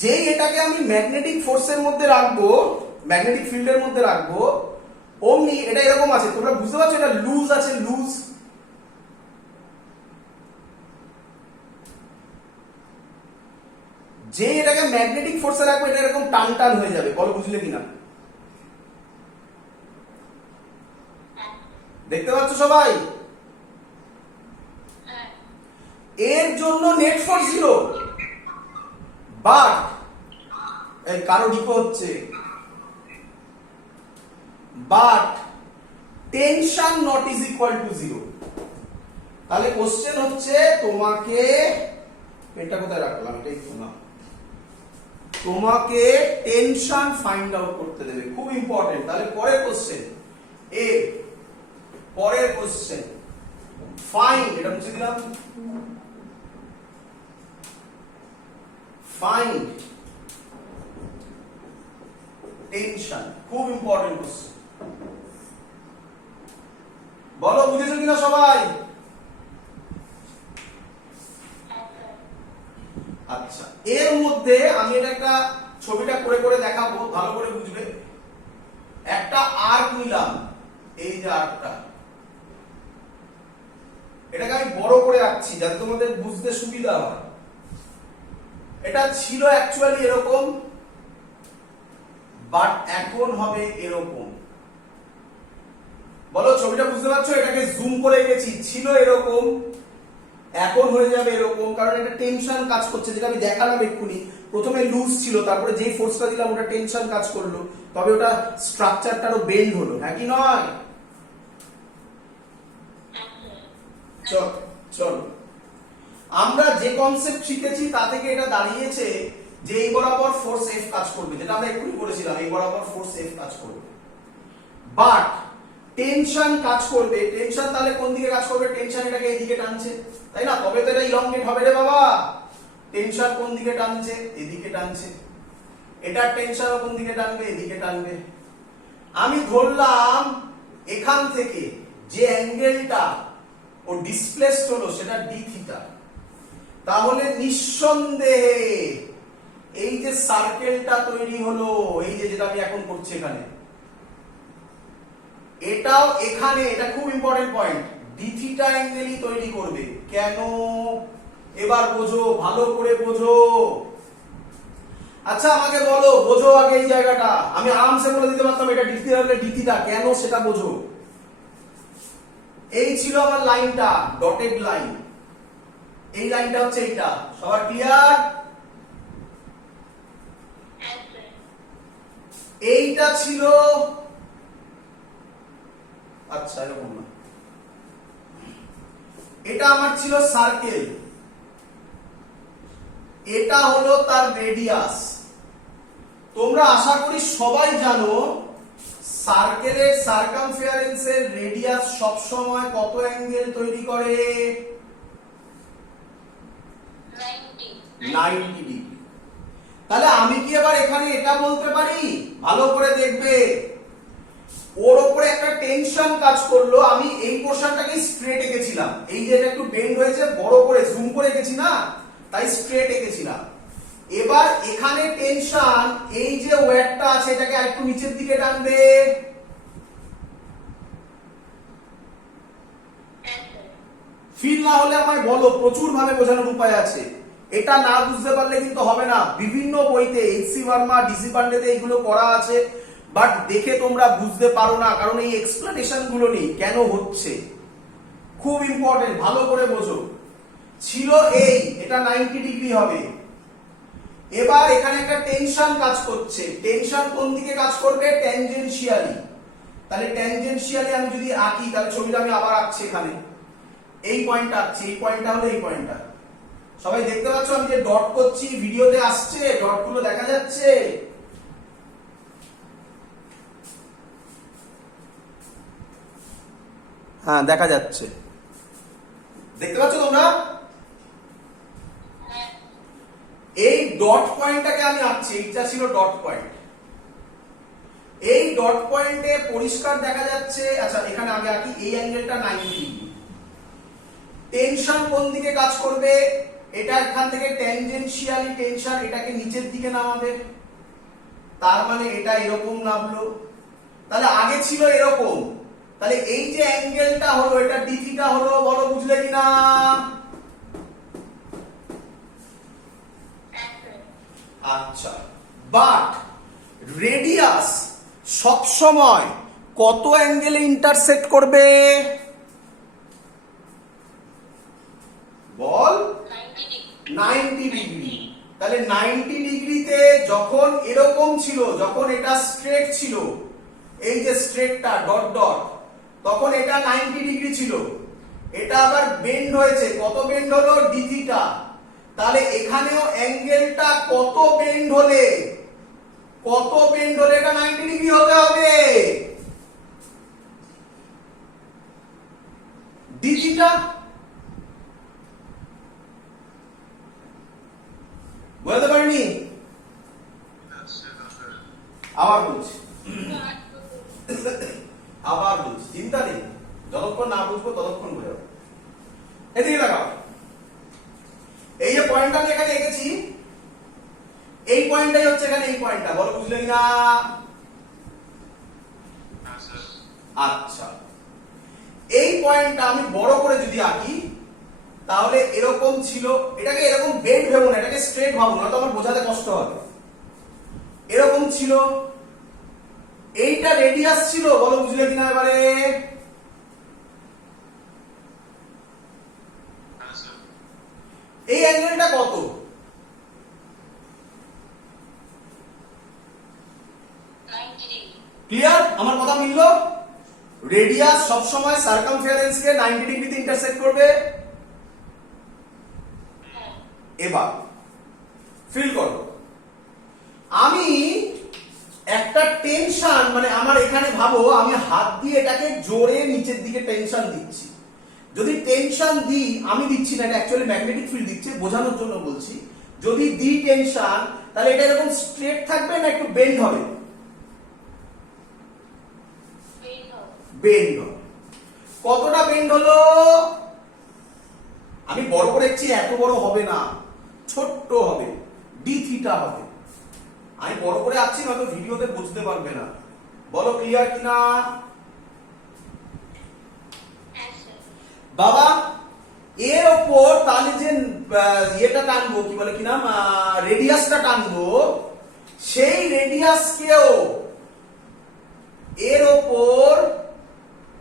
যেই এটাকে আমি ম্যাগনেটিক ফোর্সের মধ্যে রাখবো, ম্যাগনেটিক ফিল্ডের মধ্যে রাখবো, অমনি এটা এরকম আছে, তোমরা বুঝতে পারছো এটা লুজ আছে, লুজ। যে এটাকে ম্যাগনেটিক ফোর্সে রাখবো এটা এরকম টান টান হয়ে যাবে, বলো বুঝলে কিনা? দেখতে পাচ্ছ সবাই? এর জন্য নেট ফোর্স 0, বাট এই কারো ডিপো হচ্ছে, but tension not is equal two 0। তাহলে কোশ্চেন হচ্ছে তোমাকে, এটা কোথায় রাখলাম, এটাই শোনা, তোমাকে টেনশন ফাইন্ড আউট করতে দেবে, খুব ইম্পর্টেন্ট। তাহলে পরের কোশ্চেন, পরের কোশ্চেন ফাইন্ড, এটা মুছে দিলাম, ফাইন্ড টেনশন, খুব ইম্পর্টেন্ট কোশ্চেন। বলো বুঝেছো কিনা সবাই? আচ্ছা, এর মধ্যে আমি এটা একটা ছবিটা করে করে দেখাবো, ভালো করে বুঝবে। একটা আর্ক নিলাম, এই যে আর্কটা, এটাকে আমি বড় করে আঁকছি যাতে তোমাদের বুঝতে সুবিধা হয়। এটা ছিল অ্যাকচুয়ালি এরকম, বাট এখন হবে এরকম। বলো ছবিটা বুঝতে পারছো? এটাকে জুম করে এঁকেছি, ছিল এরকম, এখন হয়ে যাবে এরকম, কারণ এটা টেনশন কাজ করছে, যেটা আমি দেখালাম এক্ষুনি। প্রথমে লুজ ছিল, তারপরে যেই ফোর্সটা দিলাম ওটা টেনশন কাজ করলো, তবে ওটা স্ট্রাকচারটারও বেন্ড হলো, হ্যাঁ কি নয়? চলো আমরা যে কনসেপ্ট শিখেছি তা থেকে এটা দাঁড়িয়েছে যে এই বরাবর ফোর্স এফ কাজ করবে, যেটা আমরা এক্ষুনি করেছিলাম, এই বরাবর ফোর্স এফ কাজ করবে, বাট টেনশন কাজ করবে। টেনশন তাহলে কোন দিকে কাজ করবে? টেনশন এটাকে এইদিকে টানছে, তাই না? তবে তো এটা ইলংগেট হবে রে বাবা। টেনশন কোন দিকে টানছে? এদিকে টানছে। এটার টেনশন কোন দিকে টানবে? এদিকে টানবে। আমি ধরলাম এখান থেকে যে অ্যাঙ্গেলটা ও ডিসপ্লেসড হলো সেটা ডি থিটা, তাহলে নিঃসন্দেহে এই যে সার্কেলটা তৈরি হলো, এই যে যেটা আমি এখন করছি এখানে, এটাও এখানে, এটা খুব ইম্পর্টেন্ট পয়েন্ট, ডি থিটা অ্যাঙ্গেলই তৈরি করবে। কেন? এবার বোঝো, ভালো করে বোঝো। আচ্ছা আমাকে বলো, বোঝো আগে এই জায়গাটা, আমি আরামসে বলে দিতে পারতাম এটা ডি থিটা হলে ডি থিটা, কেন সেটা বোঝো। এই ছিল আমার লাইনটা, ডটেড লাইন, এই লাইনটা হচ্ছে এইটা, সবার ক্লিয়ার? এইটা ছিল, আচ্ছা এরকম না, এটা আমার ছিল সার্কেল, এটা হলো তার রেডিয়াস। তোমরা আশা করি সবাই জানো সার্কেলের সার্কামফারেন্সের রেডিয়াস সব সময় কত অ্যাঙ্গেল তৈরি করে? 90 ডিগ্রি। তাহলে আমি কি এবার এখানে এটা বলতে পারি? ভালো করে দেখবে, ওর উপরে একটা টেনশন কাজ করলো, আমি এই পোরশনটাকে স্ট্রেট এঁকেছিলাম, এই যে এটা একটু বেন্ড হয়েছে, বড় করে জুম করে এঁকেছি না, তাই স্ট্রেট এঁকেছিলাম। এবার এখানে টেনশন, এই যে ওয়েটটা আছে এটাকে আরেকটু নিচের দিকে টানবে, ফিল না হলে আমায় বলো, প্রচুর ভাবে বোঝানোর উপায় আছে। এটা না বুঝতে পারলে কিন্তু হবে না। বিভিন্ন বইতে, এইচসি ভার্মা, ডিসি পান্ডেতে এগুলো করা আছে, বাট দেখে তোমরা বুঝতে পারো না, কারণ এই এক্সপ্লেনেশন গুলো নেই কেন হচ্ছে। খুব ইম্পর্টেন্ট, ভালো করে বোঝো। ছিল এই, এটা 90 ডিগ্রি হবে। এবার এখানে একটা টেনশন কাজ করছে, টেনশন কোন দিকে কাজ করবে? ট্যানজেনশিয়ালি। তাহলে ট্যানজেনশিয়ালি আমি যদি আঁকি, তাহলে ছবিটা আমি আবার আঁকছি, এখানে এই পয়েন্টটা আঁকছি, এই পয়েন্টটা হলো এই পয়েন্টটা। সবাই দেখতে পাচ্ছ আমি যে ডট করছি, ভিডিওতে আসছে, ডটগুলো দেখা যাচ্ছে? হ্যাঁ দেখা যাচ্ছে, দেখতে পাচ্ছ তোমরা? এই ডট পয়েন্টটাকে আমি আঁকছি, এইটা ছিল ডট পয়েন্ট। এই ডট পয়েন্টে পরিষ্কার দেখা যাচ্ছে, আচ্ছা এখানে আগে আঁকি, এই অ্যাঙ্গেলটা 90 ডিগ্রি। টেনশন কোন দিকে কাজ করবে? এটা এখান থেকে ট্যানজেনশিয়ালি টেনশন এটাকে নিচের দিকে নামাবে, তার মানে এটা এরকম নামলো। তাহলে আগে ছিল এরকম, তাহলে এই যে অ্যাঙ্গেলটা হলো এটা ডি থিটা হলো, বলো বুঝলে কিনা? আচ্ছা, বাট রেডিয়াস সব সময় কত অ্যাঙ্গেলে ইন্টারসেক্ট করবে বল? 90 ডিগ্রি। তাহলে 90 ডিগ্রিতে যখন এরকম ছিল, যখন এটা স্ট্রেট ছিল, এই যে স্ট্রেটটা ডট ডট, তখন এটা 90 ডিগ্রি ছিল। এটা আবার বেন্ড হয়েছে, কত বেন্ড হলো? D theta. তাহলে এখানেও অ্যাঙ্গেলটা কত বেন্ড হলে, কত বেন্ড হলে এটা 90 ডিগ্রি হতে হবে? D theta. বুঝতে পারিনি? আবার বলছি, আবার বলছি, চিন্তা নেই, যতক্ষণ না বুঝবো ততক্ষণ বোঝাবো। এদিকে লাগাও, এই যে পয়েন্টটা আমি এখানে এঁকেছি, এই পয়েন্টটাই হচ্ছে এখানে এই পয়েন্টটা, বলো বুঝলে কিনা? আচ্ছা, এই পয়েন্টটা আমি বড় করে যদি আঁকি তাহলে এরকম ছিল, এটাকে এরকম বেন্ড ভেবো না, এটাকে স্ট্রেট ভাবো না, তো আমার বোঝাতে কষ্ট হবে। এরকম ছিল, এইটা রেডিয়াস ছিল, বলো বুঝলে কিনা এবারে? এই অ্যাঙ্গেলটা কত? ক্লিয়ার? আমার কথা মিললো? রেডিয়াস সব সময় সার্কামফারেন্স কে 90 ডিগ্রিতে ইন্টারসেক্ট করবে। এবার ফিল করো, আমি একটা টেনশন, মানে আমার এখানে ভাবো আমি হাত দিয়ে এটাকে জোরে নিচের দিকে টেনশন দিচ্ছি। যদি টেনশন দিই, আমি দিচ্ছি না, এটা অ্যাকচুয়ালি ম্যাগনেটিক ফিল্ড দিচ্ছে, বোঝানোর জন্য বলছি। যদি দিই টেনশন, তাহলে এটা এরকম স্ট্রেট থাকবে না একটু বেন্ড হবে? বেন্ড হবে। কতটা বেন্ড হলো? আমি বড় করে দেখছি, এত বড় হবে না, ছোট্ট হবে, ডি থিটা হবে। আমি বড় করে আছি, হয়তো ভিডিওতে বুঝতে পারবে না। বলো ক্লিয়ার কিনা? বাবা এর ওপর তাহলে যে ইয়েটা টানবো, কি বলে কি নাম, রেডিয়াসটা টানবো, সেই রেডিয়াসকেও এর ওপর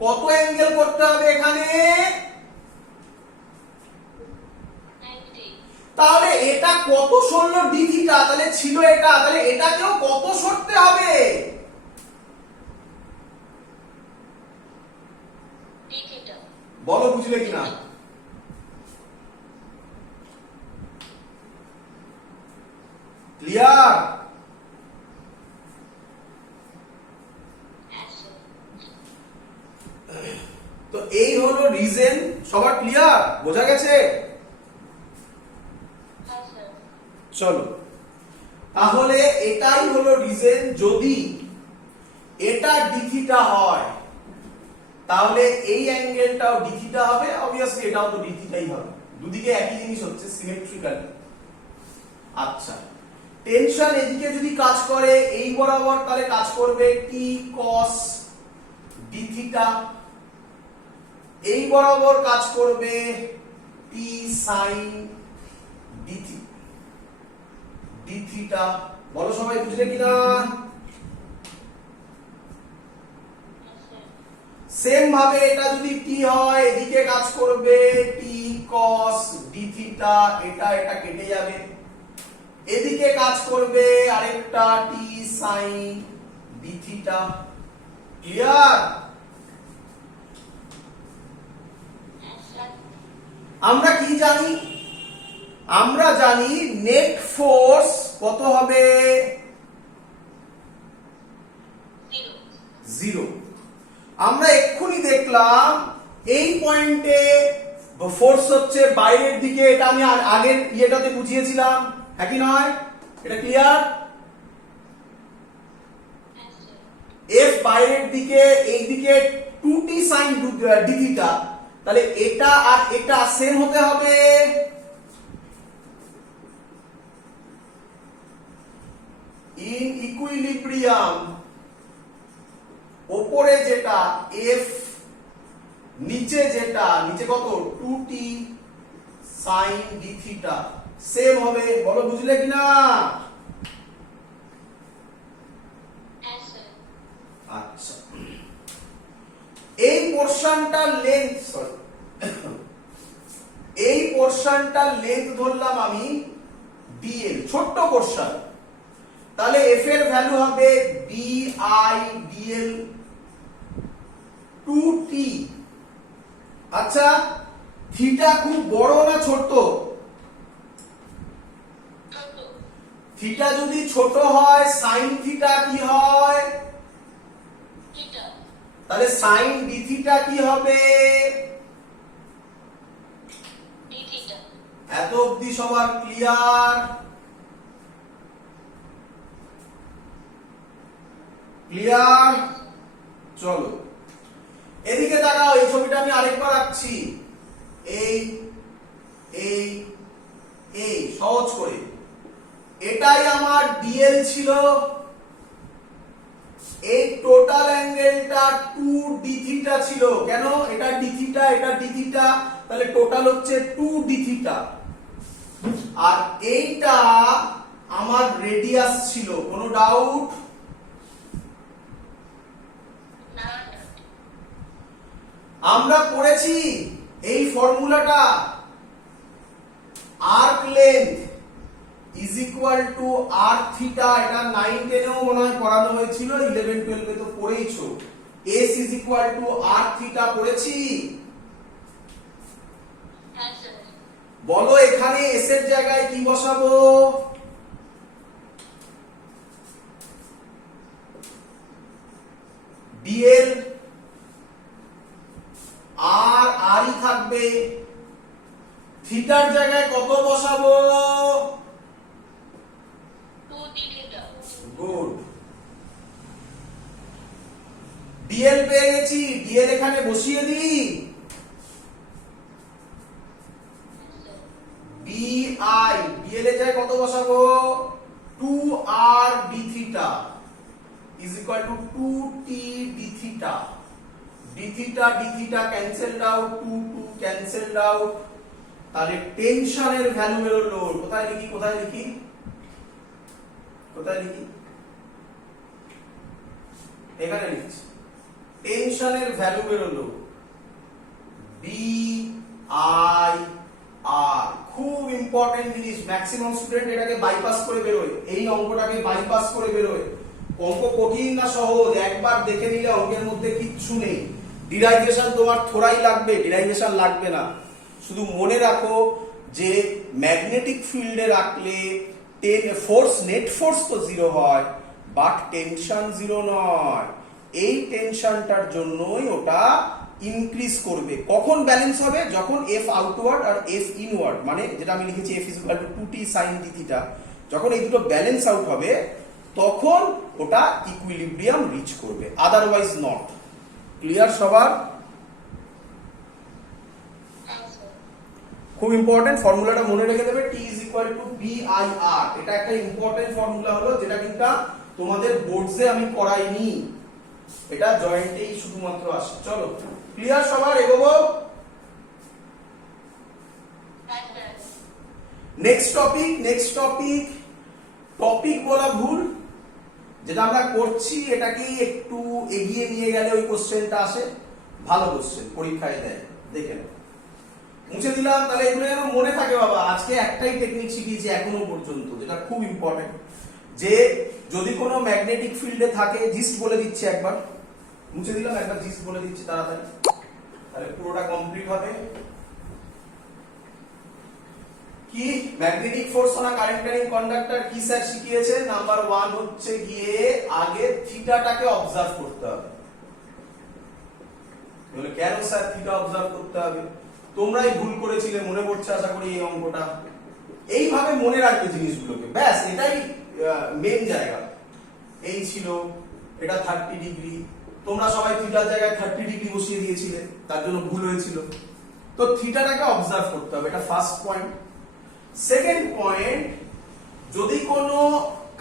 কত অ্যাঙ্গেল করতে হবে এখানে? তাহলে এটা কত সরলো? D theta. তাহলে ছিল এটা, তাহলে এটাকেও কত সরতে হবে? বলো বুঝলে কিনা? ক্লিয়ার? তো এই হলো রিজন। সবার ক্লিয়ার? বোঝা গেছে? চলো, তাহলে এটাই হলো রিজন। যদি এটা ডি থিটা হয়, তাহলে এই অ্যাঙ্গেলটাও ডি থিটা হবে, অবভিয়াসলি এটাও তো ডি থিটাই হবে, দুদিকে একই জিনিস হচ্ছে, সিমেট্রিক্যালি। আচ্ছা, টেনশন এদিকে যদি কাজ করে এই বরাবর, তাহলে কাজ করবে টি কস ডি থিটা, এই বরাবর কাজ করবে টি সাইন ডি থিটা। বলো সবাই বুঝলে কিনা? সেম ভাবে এটা যদি টি হয়, এদিকে কাজ করবে টি কস ডি থিটা, এটা এটা কেটে যাবে, এদিকে কাজ করবে আরেকটা টি সাইন ডি থিটা। ক্লিয়ার? আমরা কি জানি? আমরা জানি নেট ফোর্স কত হবে? 0। আমরা এক্ষুনি দেখলাম এই পয়েন্টে ফোর্স হচ্ছে বাইরের দিকে, এটা আমি আগের ইয়েটাতে বুঝিয়েছিলাম, হ্যাঁ কি নয়? এটা ক্লিয়ার? এফ বাইরের দিকে, এই দিকে 2t sin d থিটা, তাহলে এটা আর এটা সেম হতে হবে। ইন ইকুইলিব্রিয়াম ওপরে যেটা এফ, নিচে যেটা, নিচে কত 2t sin d theta same হবে। বলো বুঝলে কিনা? আচ্ছা, এই পোরশনটার লেন্থ, সরি এই পোরশনটার লেন্থ ধরলাম আমি dl, ছোট্ট পোরশন। তাহলে f এর ভ্যালু হবে bi dl 2t। আচ্ছা, থিটা খুব বড় না ছোট? থিটা যদি ছোট হয় সাইন থিটা কি হয়? তাহলে সাইন ডি থিটা কি হবে? এত অবধি সবার ক্লিয়ার? ক্লিয়ার? চলো এদিকে তাকাও, এই ছবিটা আমি আরেকবার আঁকছি। এই এই এই সহজ করে, এটাই আমার ডিএল ছিল। এই টোটাল অ্যাঙ্গেলটা 2d থিটা ছিল। কেন? এটা d থিটা, এটা d থিটা, তাহলে টোটাল হচ্ছে 2d থিটা। আর এইটা আমার রেডিয়াস ছিল। কোনো ডাউট? আমরা পড়েছি এই ফর্মুলাটা, arc length is equal to R theta. এটা 9 10এও মনে হয় পড়ানো হয়েছিল, 11 12 এ তো পড়েইছো। S is equal to R theta পড়েছি। বলো এখানে এস এর জায়গায় কি বসাবো? ডিএল আর আরই থাকবে। থিটার জায়গায় কত বসাবো? গুড। ডিএল পেয়ে গেছি, ডিএল এখানে বসিয়ে দিই। বিআই, ডিএল এর জায়গায় কত বসাবো? 2r d theta is equal to 2t d theta. d theta d theta cancelled out, 2 2 cancelled out. তাহলে টেনশনের ভ্যালু বেরোলো। কোথায় লিখি, কোথায় লিখি, কোথায় লিখি? এখানে লিখছি। টেনশনের ভ্যালু বেরোলো বি আই আর। খুব ইম্পর্টেন্ট জিনিস, ম্যাক্সিমাম স্টুডেন্ট এটাকে বাইপাস করে বেরোয়, এই অঙ্কটাকে বাইপাস করে বেরোয়। অঙ্ক কঠিন না সহজ একবার দেখে নিলে অঙ্কের মধ্যে কিচ্ছু নেই। ডিরাইভেশন তোমার থোড়াই লাগবে, ডিরাইভেশন লাগবে না। শুধু মনে রাখো যে ম্যাগনেটিক ফিল্ডে রাখলে ফোর্স, নেট ফোর্স তো জিরো হয়, বাট টেনশন জিরো নয়। এই টেনশনটার জন্যই ওটা ইনক্রিজ করবে। কখন ব্যালেন্স হবে? যখন এফ আউটওয়ার্ড আর এফ ইনওয়ার্ড, মানে যেটা আমি লিখেছি F is equal two 2t sin d theta, যখন এই দুটো ব্যালেন্স আউট হবে তখন ওটা ইকুইলিব্রিয়াম রিচ করবে, আদারওয়াইজ নট। ক্লিয়ার সবার? খুব ইম্পর্টেন্ট ফর্মুলাটা মনে রেখে দেবে, টি ইজ ইকুয়াল টু বিআইআর। এটা একটা ইম্পর্টেন্ট ফর্মুলা হলো, যেটা কিন্তু তোমাদের বোর্ডসে আমি করাইনি, এটা জয়েন্টেই শুধুমাত্র আসে। চলো ক্লিয়ার সবার? এগোবো। Next topic, next topic, topic বলা ভুল, যেটা আমরা করছি এটাকেই একটু এগিয়ে নিয়ে গেলে ওই কোশ্চেনটা আসে। ভালো কোশ্চেন, পরীক্ষায় দেয়, দেখে নাও। মুছে দিলাম। তাহলে এগুলো যেন মনে থাকে বাবা। আজকে একটাই টেকনিক শিখিয়েছি এখনো পর্যন্ত, যেটা খুব ইম্পর্টেন্ট, যে যদি কোনো ম্যাগনেটিক ফিল্ডে থাকে, জিস্ট বলে দিচ্ছি একবার, মুছে দিলাম, একবার জিস্ট বলে দিচ্ছি তাড়াতাড়ি, তাহলে পুরোটা কমপ্লিট হবে। কি magnetic force on a current carrying conductor কি স্যার শিখিয়েছে? নাম্বার 1 হচ্ছে গিয়ে আগে থিটাটাকে অবজার্ভ করতে হবে। বলে কেন স্যার থিটা অবজার্ভ করতে হবে? তোমরাই ভুল করেছিলে, মনে পড়ছে আশা করি এই অঙ্কটা। এইভাবে মনে রাখবে জিনিসগুলোকে, ব্যাস এটাই মেন জায়গা। এই ছিল, এটা 30 ডিগ্রি, তোমরা সবাই থিটার জায়গায় 30 ডিগ্রি বসিয়ে দিয়েছিলে, তার জন্য ভুল হয়েছিল। তো থিটাটাকে অবজার্ভ করতে হবে, এটা ফার্স্ট পয়েন্ট। সেকেন্ড পয়েন্ট, যদি কোনো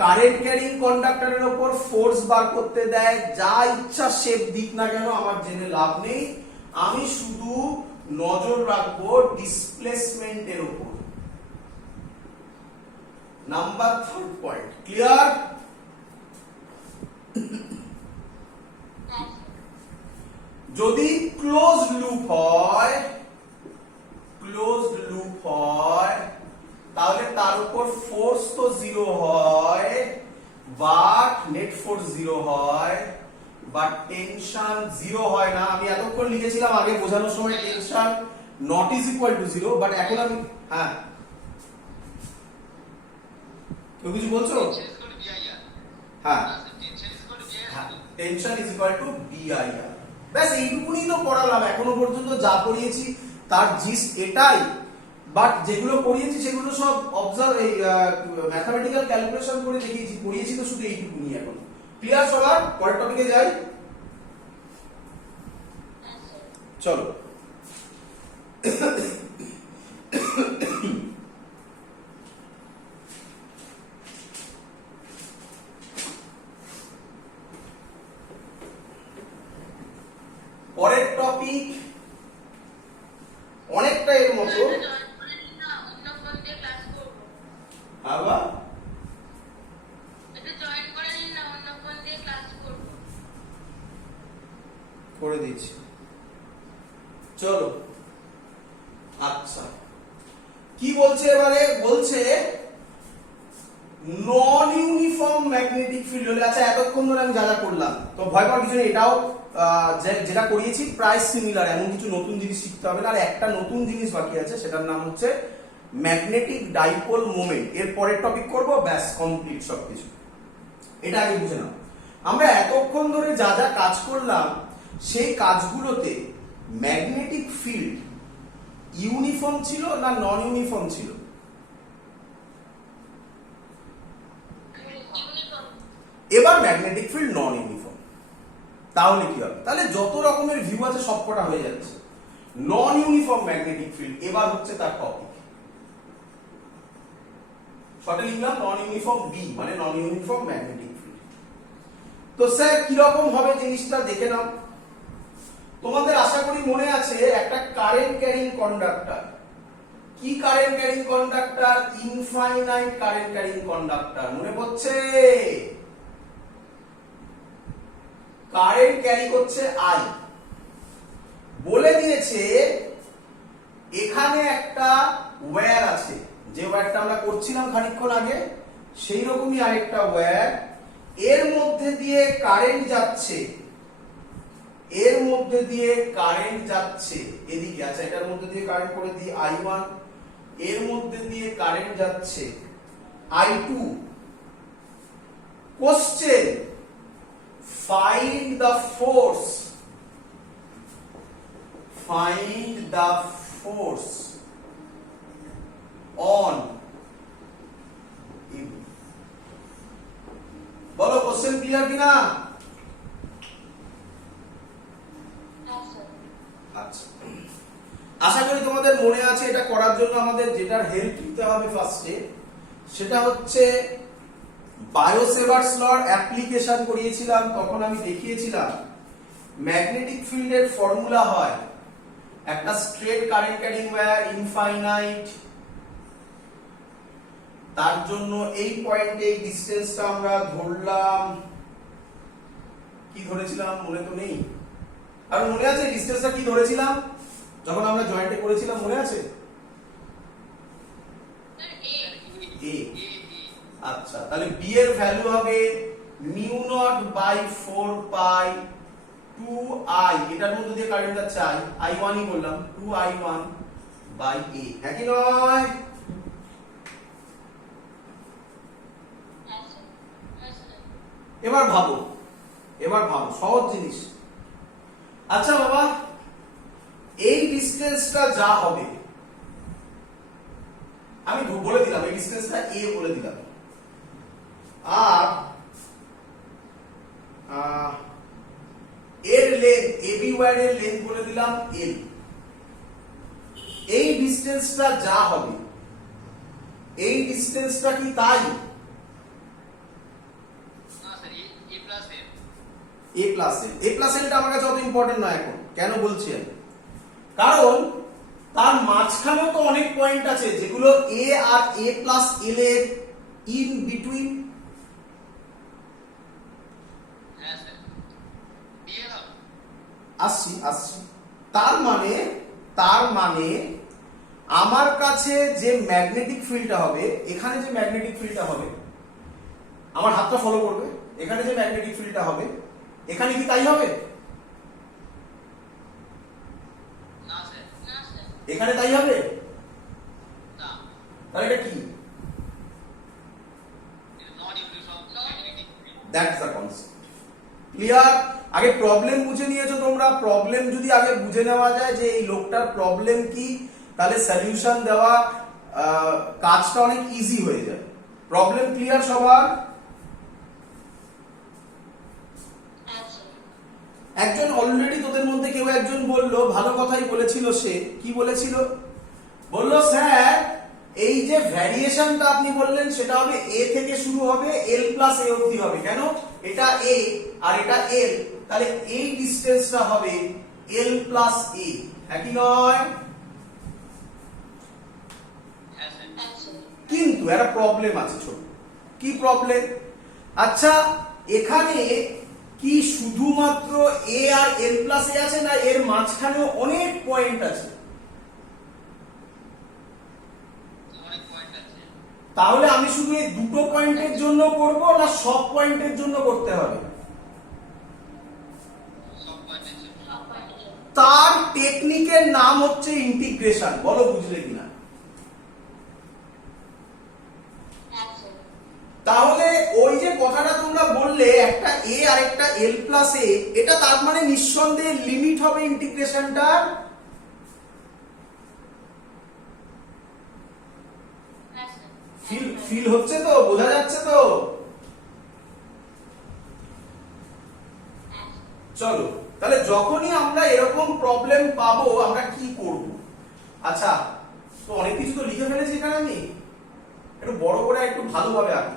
কারেন্ট ক্যারিং কন্ডাক্টরের উপর ফোর্স বার করতে দেয়, যা ইচ্ছা শেপ দিক না কেন আমার জেনে লাভ নেই, আমি শুধু নজর রাখবো ডিসপ্লেসমেন্টের উপর। Number 3 point clear? যদি ক্লোজড লুপ হয় তাহলে তার উপর ফোর্স তো 0 হয়, বাট নেট ফোর্স 0 হয়, বাট টেনশন 0 হয় না। আমি এতক্ষণ লিখেছিলাম আগে বোঝানোর সময় tension not is equal two 0, but এখন আমি হ্যাঁ কেউ কিছু বলছো? হ্যাঁ, টেনশন ইজ ইকুয়াল টু বিআইআর। ব্যাস এইটুকুনি তো পড়ালাম, এখনো পর্যন্ত যা পড়িয়েছি তার জিস্ট এটাই, বাট যেগুলো পড়িয়েছি সেগুলো সব অবজার্ভ এই ম্যাথমেটিক্যাল ক্যালকুলেশন করে দেখিয়েছি, পড়িয়েছি তো শুধু এইটুকুনি। এখন ক্লিয়ার সবার? পরের টপিকে যাই, চলো। পরের টপিক অনেকটা এর মতো, আবার করে দিচ্ছি, চলো। আচ্ছা, কি বলছে এবারে? বলছে নন ইউনিফর্ম ম্যাগনেটিক ফিল্ড হলে, আচ্ছা এতক্ষণ ধরে আমি যা যা করলাম তো ভয় পাওয়ার কিছু নেই, এটাও যেটা করিয়েছি প্রায় সিমিলার, এমন কিছু নতুন জিনিস শিখতে হবে না। আর একটা নতুন জিনিস বাকি আছে, সেটার নাম হচ্ছে ম্যাগনেটিক ডাইপোল মোমেন্ট। এর পরের টপিক করব, ব্যাস কমপ্লিট সবকিছু। এটা আগে বুঝে নাও। আমরা এতক্ষণ ধরে যা যা কাজ করলাম সেই কাজগুলোতে ম্যাগনেটিক ফিল্ড ইউনিফর্ম ছিল না নন ইউনিফর্ম ছিল? এবার ম্যাগনেটিক ফিল্ড নন ইউনিফর্ম, তাহলে কি হবে? তাহলে যত রকমের ভিউ আছে সবকটা হয়ে যাচ্ছে। নন ইউনিফর্ম ম্যাগনেটিক ফিল্ড এবার হচ্ছে তার টপিক। শর্টে লিখলাম নন ইউনিফর্ম বি, মানে নন ইউনিফর্ম ম্যাগনেটিক ফিল্ড। তো স্যার কি রকম হবে জিনিসটা দেখে নাও। তোমাদের আশা করি মনে আছে একটা কারেন্ট ক্যারিং কন্ডাক্টর। কি current carrying conductor? Infinite current carrying conductor. মনে পড়ছে? কারেন্ট ক্যারি করছে আই। বলে দিয়েছে এখানে একটা ওয়্যার আছে, যে ওয়্যারটা আমরা করছিলাম খানিকক্ষণ আগে, সেই রকমই আরেকটা ওয়্যার, এর মধ্যে দিয়ে কারেন্ট যাচ্ছে, এর মধ্যে দিয়ে কারেন্ট যাচ্ছে এদিকে। আচ্ছা, এটার মধ্যে দিয়ে কারেন্ট করে দিই I1, এর মধ্যে দিয়ে কারেন্ট যাচ্ছে I2। Question, find the force, find the force on, বলো কোশ্চেন ক্লিয়ার কিনা? আচ্ছা, আশা করি তোমাদের মনে আছে। এটা করার জন্য আমাদের যেটার হেল্প নিতে হবে ফার্স্টে, সেটা হচ্ছে বায়োসেভার্স লর অ্যাপ্লিকেশন করিয়েছিলাম। তখন আমি দেখিয়েছিলাম ম্যাগনেটিক ফিল্ডের ফর্মুলা হয় একটা straight current carrying wire infinite, তার জন্য এই পয়েন্টে এই ডিসটেন্সটা আমরা ধরলাম, কি ধরেছিলাম মনে তো নেই। আর মনে আছে ডিসটেন্সটা কি ধরেছিলাম যখন আমরা জয়েন্টে করেছিলাম? মনে আছে? এ। আচ্ছা, তাহলে বি এর ভ্যালু হবে mu not by 4 pi 2i, এটার মধ্যে দিয়ে কারেন্ট যাচ্ছে I1 ই বললাম, 2i1 বাই a, হ্যাঁ কি নয়? এবার ভাবো, এবার ভাবো, সহজ জিনিস। আচ্ছা বাবা, এই ডিসটেন্সটা যা হবে, আমি বলে দিলাম এই ডিসটেন্সটা a বলে দিলাম, আর এর লেন্থ এবি ওয়্যারের লেন্থ বলে দিলাম l। এই ডিসটেন্সটা যা হবে, এই ডিসটেন্সটা কি তাই? এ প্লাস এল। এ প্লাস এলটা আমার কাছে অত ইম্পর্টেন্ট নয় এখন, কেন বলছি আমি, কারণ তার মাঝখানেও তো অনেক পয়েন্ট আছে যেগুলো এ আর এ প্লাস এল এর ইন বিটুইন। আসছি আসছি তার মানে আমার কাছে যে ম্যাগনেটিক ফিল্ডটা হবে, এখানে যে ম্যাগনেটিক ফিল্ডটা হবে, আমার হাতটা ফলো করবে, এখানে যে ম্যাগনেটিক ফিল্ডটা হবে এখানে কি তাই হবে? এখানে তাই হবে? তাহলে এটা কি? That's the concept. ক্লিয়ার? আগে প্রবলেম বুঝে নিয়েছো তোমরা। প্রবলেম যদি আগে বুঝে নেওয়া যায় যে এই লোকটার প্রবলেম কি, তাহলে সলিউশন দেওয়া কাজটা অনেক ইজি হয়ে যায়। প্রবলেম ক্লিয়ার সবার? একজন অলরেডি তোদের মধ্যে কেউ একজন বললো, ভালো কথাই বলেছিল, সে কি বলেছিল? বললো স্যার এই যে ভ্যারিয়েশনটা আপনি বললেন সেটা হবে এ থেকে শুরু হবে এল প্লাস এ অবধি হবে। কেন? এটা এ আর এটা এল, তাহলে এই ডিসটেন্সটা হবে এল প্লাস এ, একই নয়? কিন্তু একটা প্রবলেম আছে ছোট। কি প্রবলেম? আচ্ছা এখানে কি শুধুমাত্র এ আর এল প্লাস এ আছে, না এর মাঝখানেও অনেক পয়েন্ট আছে? তাহলে আমি শুধু এই দুটো পয়েন্টের জন্য করব না সব পয়েন্টের জন্য করতে হবে? তার টেকনিকের নাম হচ্ছে ইন্টিগ্রেশন। বলো বুঝলে কিনা? তাহলে ওই যে কথাটা তোমরা বললে একটা এ আর একটা এল প্লাস এ, এটা তার মানে নিঃসন্দেহে লিমিট হবে ইন্টিগ্রেশনটা। ফিল হচ্ছে তো? বোঝা যাচ্ছে তো? চলো তাহলে যখনই আমরা এরকম প্রবলেম পাবো আমরা কি করব? আচ্ছা তো অনেক কিছু তো লিখে ফেলেছি এখানে, আমি একটু বড় করে একটু ভালোভাবে আঁকি।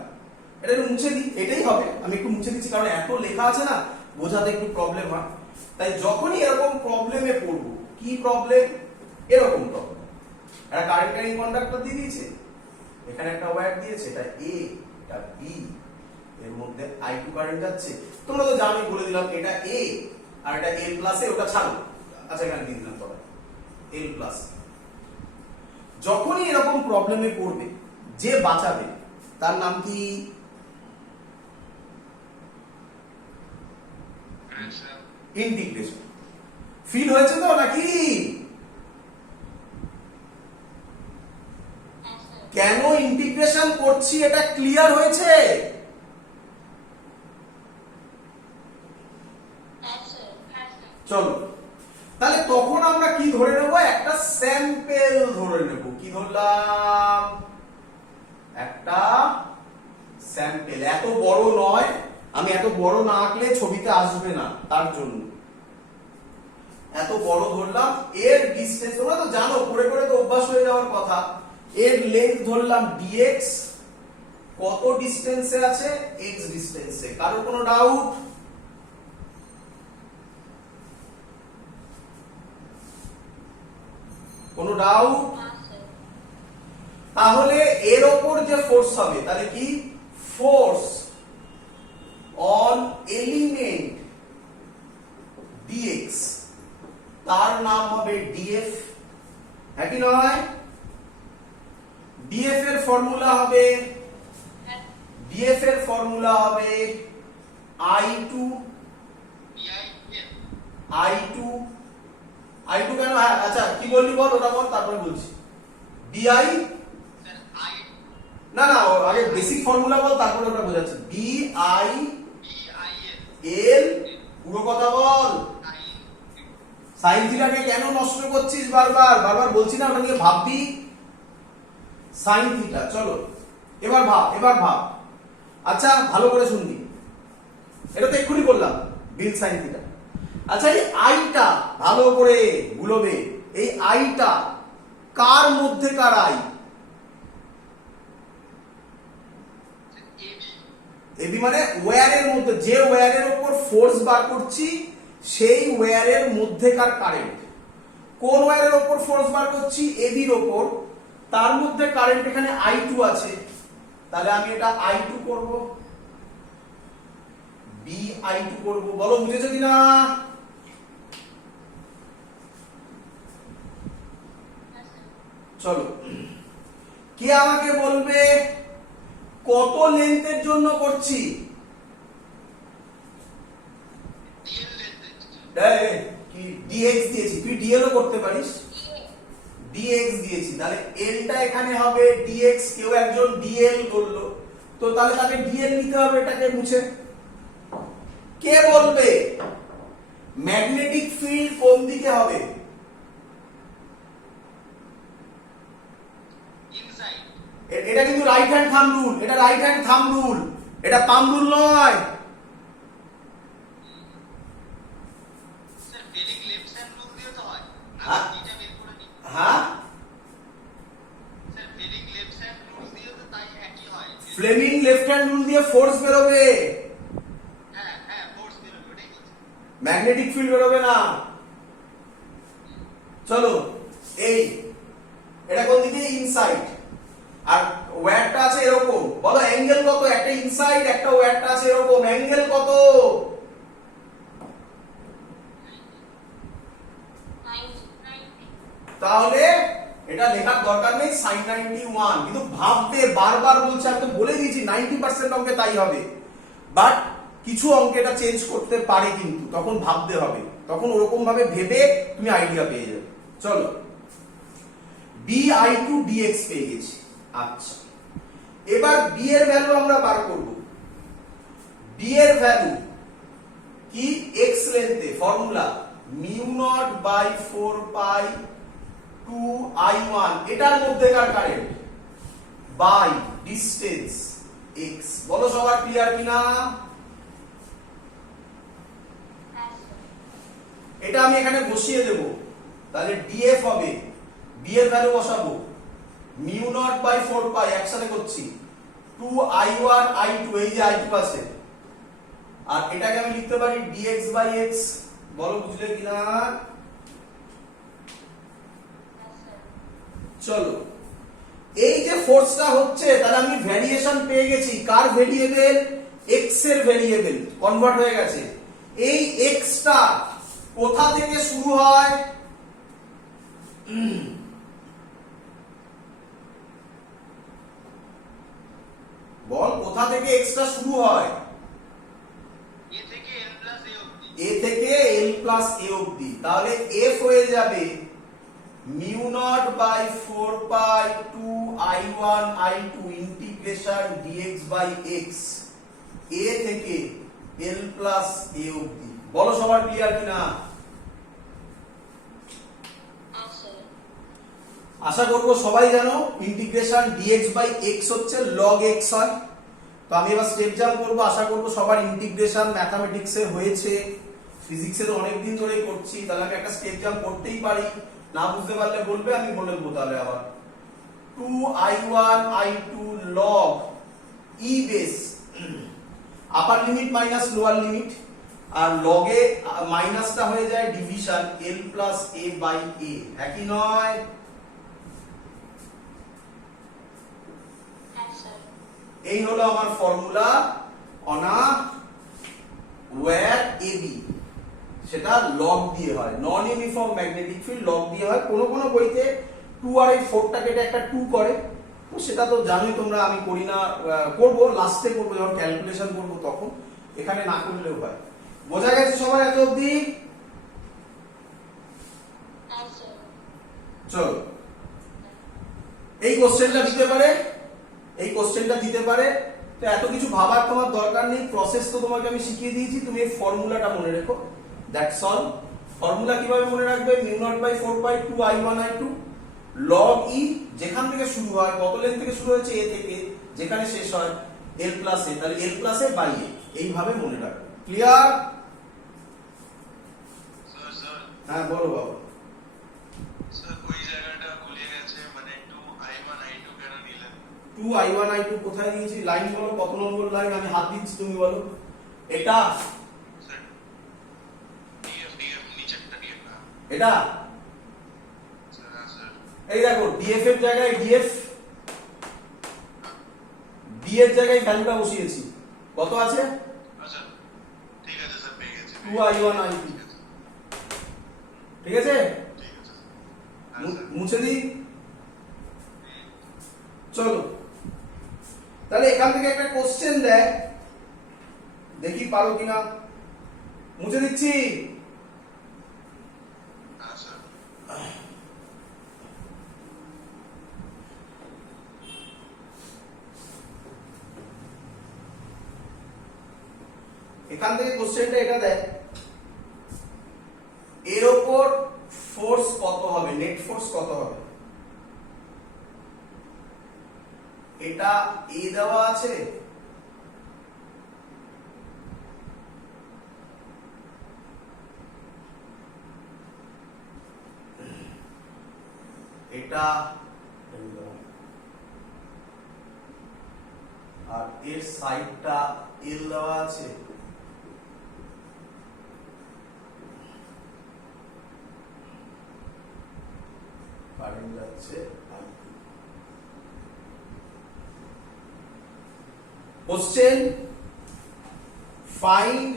এটা একটু মুছে দিই, এটাই হবে। আমি একটু মুছে দিচ্ছি কারণ এত লেখা আছে না, বোঝাতে একটু প্রবলেম হয়। তাই যখনই এরকম প্রবলেমে পড়বো, কি প্রবলেম? এরকম প্রবলেম, একটা কারেন্ট ক্যারিং কন্ডাক্টর দিয়ে দিয়েছে, এখানে একটা ওয়্যার দিয়েছে, এটা এ এটা বি, এর মধ্যে I2 কারেন্ট যাচ্ছে। তোমরা তো জানোই, বলে দিলাম এটা এ আর এটা এল প্লাস এ, ওটা ছাড়ো। আচ্ছা এখানে দিয়ে দিলাম তোমরা এল প্লাস। যখনই এরকম প্রবলেমে পড়বে, যে বাঁচাবে তার নাম কি? ইন্টিগ্রেশন। ফিল হয়েছে তো নাকি? কেন ইন্টিগ্রেশন করছি এটা ক্লিয়ার হয়েছে? চলো তাহলে তখন আমরা কি ধরে নেব? একটা স্যাম্পেল ধরে নেব। কি ধরলাম? একটা স্যাম্পেল। এত বড় নয়, আমি এত বড় না আঁকলে ছবিতে আসবে না, তার জন্য এত বড় ধরলাম। এর ডিসটেন্স তোমরা তো জানো, করে করে তো অভ্যাস হয়ে যাওয়ার কথা। এর লেন্থ ধরলাম dx, কত ডিসটেন্সে আছে? x ডিসটেন্সে। কারো কোনো ডাউট? কোনো ডাউট? তাহলে এর ওপর যে ফোর্স হবে, তাহলে কি? ফোর্স অন এলিমেন্ট dx, তার নাম হবে df, হ্যাঁ কি নয়? df এর ফর্মুলা হবে I2 কেন? আচ্ছা কি বললি বল, ওটা বল তারপরে বলছি। bi না না, আগে বেসিক ফর্মুলা বল তারপরে ওটা বোঝাচ্ছি। bi l, পুরো কথা বল। সাইন থিটাকে কেন নষ্ট করছিস বারবার বলছি না, ওটা নিয়ে ভাববি। সাইন থিটা, চলো এবার ভাব। আচ্ছা ভালো করে শুনবি, এটা তো এক্ষুনি বললাম, বিল সাইন থিটা। আচ্ছা এই আইটা ভালো করে গুলোবে, এই আইটা কার মধ্যেকার আই? এবি মানে ওয়্যারের মধ্যে, যে ওয়্যারের উপর ফোর্স বার করছি সেই ওয়্যারের মধ্যেকার কারেন্ট। কোন ওয়্যারের উপর ফোর্স বার করছি? এবির উপর, তার মধ্যে কারেন্ট এখানে I2 আছে, তাহলে আমি এটা I2 করব, BI2 করব। বলো বুঝেছো কিনা? চলো, কে আমাকে বলবে কত লেন্থের জন্য করছি? কি dx দিয়েছি, তুই dl ও করতে পারিস, dx দিয়েছি, তাহলে l টা এখানে হবে dx, কেউ একজন dl বললো, তো তাহলে তাকে dl নিতে হবে, এটাকে মুছে। কে বলবে ম্যাগনেটিক ফিল্ড কোন দিকে হবে? এটা কিন্তু রাইট হ্যান্ড থাম্ব রুল, এটা রাইট হ্যান্ড থাম্ব রুল, এটা পাম রুল নয়। হ্যাঁ, ফ্লেমিং লেফট হ্যান্ড রুল দিয়ে ফোর্স বেরোবে, ম্যাগনেটিক ফিল্ড বেরোবে না। চলো, এই এটা কোন দিকে? ইনসাইড, আর ওয়্যারটা আছে এরকম। বলো অ্যাঙ্গেল কত? একটা ইনসাইড, একটা ওয়্যারটা আছে এরকম, অ্যাঙ্গেল কত? তাহলে এটা লেখার দরকার নেই, sin 91। কিন্তু ভাবতে বারবার বলছে, আমি তো বলে দিয়েছি 90% অঙ্কে তাই হবে, বাট কিছু অঙ্কে এটা চেঞ্জ করতে পারে, কিন্তু তখন ভাবতে হবে, তখন ওরকম ভাবে ভেবে তুমি আইডিয়া পেয়ে যাবে। চলো, BI2 dx পেয়ে গেছি। আচ্ছা, এবার b এর ভ্যালু আমরা বার করব। b এর ভ্যালু কি? x লেন্থে ফর্মুলা μ0/4 2I1, এটার মধ্যেকার কারেন্ট বাই ডিসটেন্স x। বলো সবার ক্লিয়ার কিনা? এটা আমি এখানে বসিয়ে দেব, তাহলে df হবে, b এর ভ্যালু বসাবো μ0/4 একসাথে করছি 2I1 I2, এই যে I2 আছে, আর এটাকে আমি লিখতে পারি dx/x। বলো বুঝলে কিনা? চলো, এই যে ফোর্সটা হচ্ছে, তাহলে আমি ভ্যারিয়েশন পেয়ে গেছি। কার ভেরিয়েবল? x এর ভেরিয়েবল কনভার্ট হয়ে গেছে। এই x টা কোথা থেকে শুরু হয়? বল, কোথা থেকে x টা শুরু হয়? a থেকে l প্লাস a অবধি। তাহলে f হয়ে যাবে μ0/4 2I1 I2 integration dx/x, a থেকে l প্লাস a অবধি। বলো সবার ক্লিয়ার কিনা? আশা করবো সবাই জানো ইন্টিগ্রেশন dx/x হচ্ছে log x হয়। তো আমি এবার স্টেপ জাম্প করবো, আশা করবো সবার ইন্টিগ্রেশন ম্যাথামেটিক্সে হয়েছে, ফিজিক্সে তো অনেকদিন ধরেই করছি, তাহলে আমি একটা স্টেপ জাম্প করতেই পারি। না বুঝতে পারলে বলবে, আমি বলে দেবো। তাহলে আবার 2I1 I2 log e base upper limit minus lower limit, আর লগে মাইনাসটা হয়ে যায় division l plus a by a, একই নয়? এই হলো আমার formula on a wire AB, সেটা লগ দিয়ে হয়। Non uniform magnetic field log দিয়ে হয়। কোন কোন বইতে 2 আর এই 4 টা কেটে একটা 2 করে, তো সেটা তো জানোই তোমরা, আমি করি না, করব লাস্টে করব যখন ক্যালকুলেশন করব তখন, এখানে না করলেও হয়। বোঝা গেছে সবার এত অবধি? চলো, এই কোশ্চেনটা দিতে পারে, এই কোশ্চেনটা দিতে পারে। তো এত কিছু ভাবার তোমার দরকার নেই, প্রসেস তো তোমাকে আমি শিখিয়ে দিয়েছি, তুমি এই ফর্মুলাটা মনে রেখো, দ্যাটস অল। ফর্মুলা কিভাবে মনে রাখবে? μ0/4 2I1 I2 log e, যেখান থেকে শুরু হয়, কত লেন্থ থেকে শুরু হয়েছে a থেকে, যেখানে শেষ হয় l প্লাস a, তাহলে l plus a by a, এইভাবে মনে রাখবে। ক্লিয়ার? হ্যাঁ বলো বাবা। 2i1 i2 কোথায় দিয়েছি? লাইন বলো, কত নম্বর লাইন? আমি হাত দিচ্ছি, তুমি বলো। এটা এটা এই দেখো, ডিএফ এর জায়গায় ডিএফ, ডি এর জায়গায় ভ্যালুটা বসিয়েছি। কত আছে? 2i1 i2। ঠিক আছে, মুছে দিই। চলো, তাহলে এখান থেকে একটা কোশ্চেন দেয়, দেখি পারো কিনা। মুছে দিচ্ছি। এখান থেকে কোশ্চেনটা এটা দেয়, এর ওপর ফোর্স কত হবে, নেট ফোর্স কত হবে। এটা এ দেওয়া আছে, এটা আর এর সাইডটা এল দেওয়া আছে। কারেন্ট যাচ্ছে question, find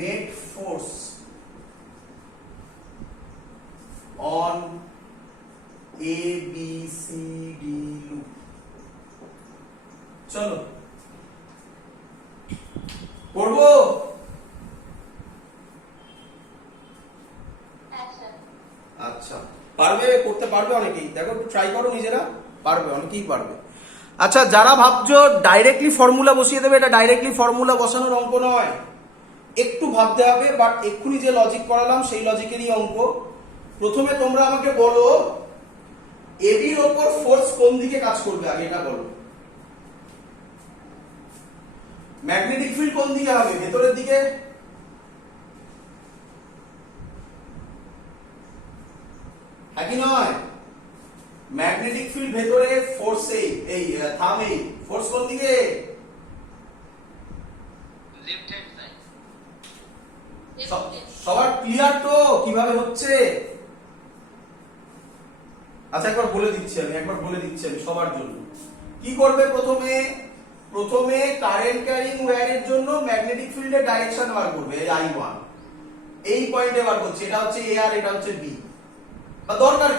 net force on A B C D loop. চলো করবো। আচ্ছা, পারবে, করতে পারবে অনেকেই। দেখো একটু ট্রাই করো নিজেরা, পারবে, অনেকেই পারবে। আচ্ছা, যারা ভাবছো ডাইরেক্টলি ফর্মুলা বসিয়ে দেবে, এটা ডাইরেক্টলি ফর্মুলা বসানোর অঙ্ক নয়, একটু ভাবতে হবে। বাট এক্ষুনি যে লজিক করালাম সেই লজিকেরই অঙ্ক। প্রথমে তোমরা আমাকে বলো এবির ওপর ফোর্স কোন দিকে কাজ করবে, আগে এটা বলো। ম্যাগনেটিক ফিল্ড কোন দিকে হবে, ভেতরের দিকে? একই নয়, ম্যাগনেটিক ফিল্ড ভেতরে, ফোর্স এই থাম, এই ফোর্স কোন দিকে? সবার ক্লিয়ার তো কিভাবে হচ্ছে? আচ্ছা, একবার বলে দিচ্ছি আমি সবার জন্য। কি করবে? প্রথমে কারেন্ট ক্যারিং ওয়্যারের জন্য ম্যাগনেটিক ফিল্ডের ডাইরেকশন বার করবে, এই I1 এই পয়েন্টে বার করছে। এটা হচ্ছে এ আর এটা হচ্ছে বি। দরকার